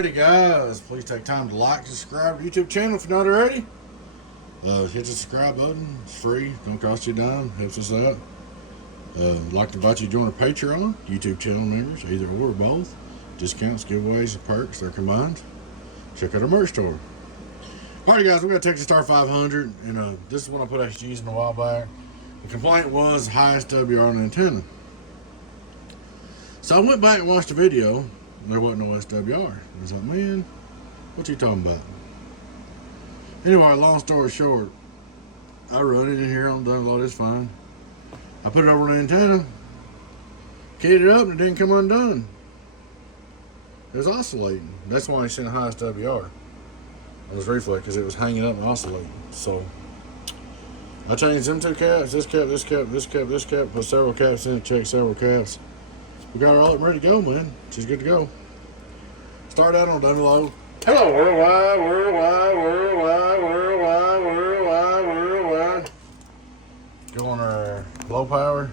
Alrighty guys, please take time to like and subscribe to the YouTube channel if you're not already. Hit the subscribe button, it's free, don't cost you a dime, helps us out. I'd like to invite you to join our Patreon, YouTube channel members, either or both. Discounts, giveaways, and perks, they're combined. Check out our merch store. Alrighty guys, we got a Texas Star 500, and this is one I put SGs in a while back. The complaint was high SWR on the antenna. So I went back and watched the video, and there wasn't no SWR. I was like, man, what you talking about? Anyway, long story short, I run it in here on download, it's fine. I put it over on the antenna, keyed it up, and it didn't come undone. It was oscillating. That's why I sent a high SWR. It was reflex because it was hanging up and oscillating. So I changed them two caps, this cap, this cap, this cap, this cap, put several caps in it, checked several caps. We got her all ready to go, man. She's good to go. Start out on download. Hello, worldwide, worldwide, worldwide, worldwide, worldwide, worldwide. Go on our low power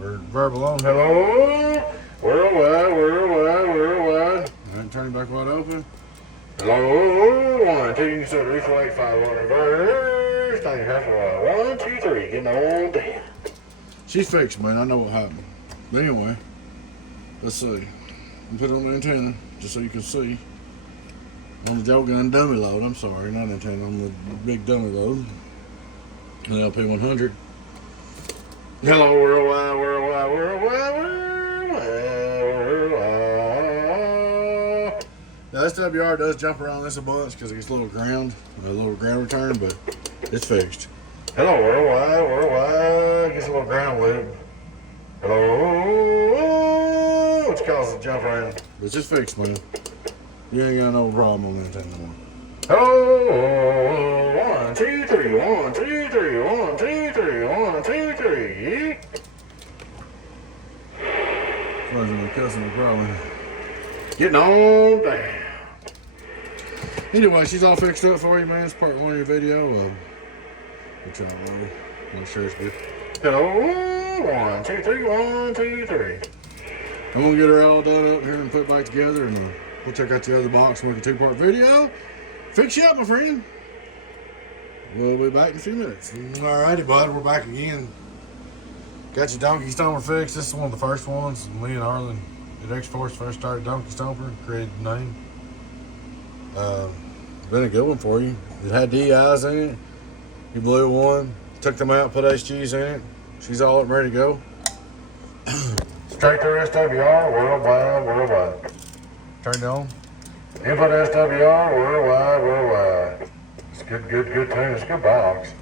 or verbal on. Hello, worldwide, worldwide, worldwide. All right, turn it back wide open. Hello, 1, 2, so reflect 5 on reverse. Thank you, half 1, 2, 3, getting on down. She's fixed, man. I know what happened. But anyway, let's see. I'll put it on the antenna just so you can see. On the Joe Gun dummy load, I'm sorry, not antenna, on the big dummy load. An LP100. Hello, worldwide, worldwide, worldwide, worldwide, worldwide. Now, SWR does jump around this a bunch because it gets a little ground return, but it's fixed. Hello, worldwide, worldwide, gets a little ground loop. Hello, which causes it to jump around. It's just fixed, man. You ain't got no problem on that anymore. Oh, 1, 2, 3, 1, 2, 3, 1, 2, 3, 1, 2, 3. Fuzzy customer probably getting on down. Anyway, she's all fixed up for you, man. It's part 1 of your video. Which I don't know. I'm not sure it's good. Hello, 1, 2, 3, 1, 2, 3. I'm gonna get her all done up here and put it back together, and we'll check out the other box and make a 2-part video. Fix you up, my friend. We'll be back in a few minutes. Alrighty, bud, we're back again. Got your Donkey Stomper fixed. This is one of the first ones. Me and Arlen at X-Force first started Donkey Stomper, created the name. Been a good one for you. It had DIs in it. You blew one, took them out, put SGs in it. She's all up ready to go. Straight through SWR, worldwide, worldwide. Turn it on. Input SWR, worldwide, worldwide. It's good tune. It's a good box.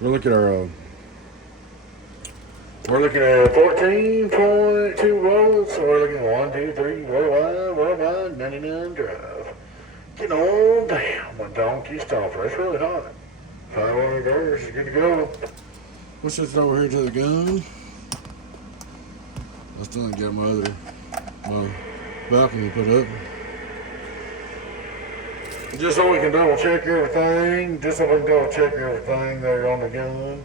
We're looking at 14.2 volts. So we're looking at 1, 2, 3, worldwide, worldwide, 99 drive. Getting on down with Donkey Stomper. It's really hot. 5 on reverse. It's good to go. Let's just over here to the gun. I still ain't got my balcony put up. Just so we can double check everything. There on the gun.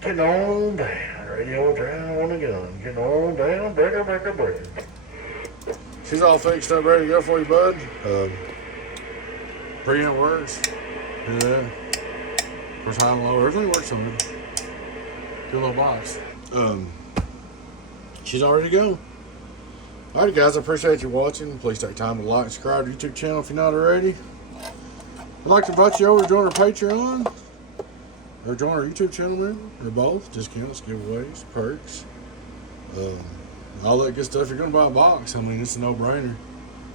Getting on down. Radio down on the gun. Getting on down. Breaker, breaker, breaker. She's all fixed up, ready to go for you, bud. Preamp works. Yeah. Of course, high and low. Everything works on it. Good little box. She's all ready to go. Alright guys, I appreciate you watching. Please take time to like and subscribe to the YouTube channel if you're not already. I'd like to invite you over to join our Patreon or join our YouTube channel member, or both. Discounts, giveaways, perks, all that good stuff. You're going to buy a box. I mean, it's a no-brainer.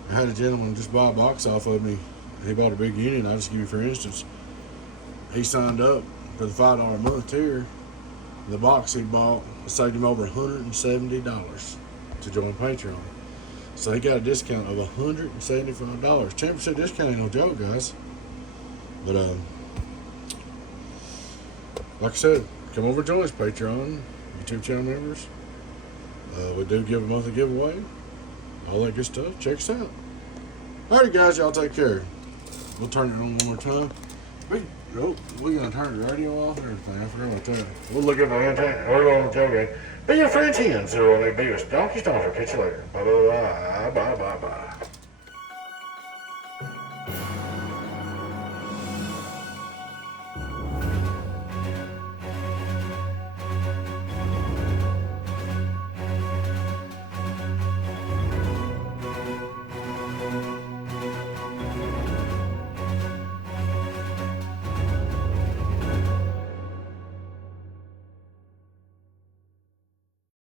I had a gentleman just buy a box off of me. He bought a big unit. I just give you for instance. He signed up for the $5 a month tier. The box he bought saved him over $170 to join Patreon. So he got a discount of $175. 10% discount ain't no joke, guys. But like I said, come over and join us, Patreon, YouTube channel members. We do give a monthly giveaway. All that good stuff. Check us out. Alright guys, y'all take care. We'll turn it on one more time. We're gonna turn the radio off and everything. I forgot about that. We'll look at the antenna. We're on the tailgate. Be your friend 10, so when they be with Donkey Stomper. Catch you later. Bye bye bye bye bye bye.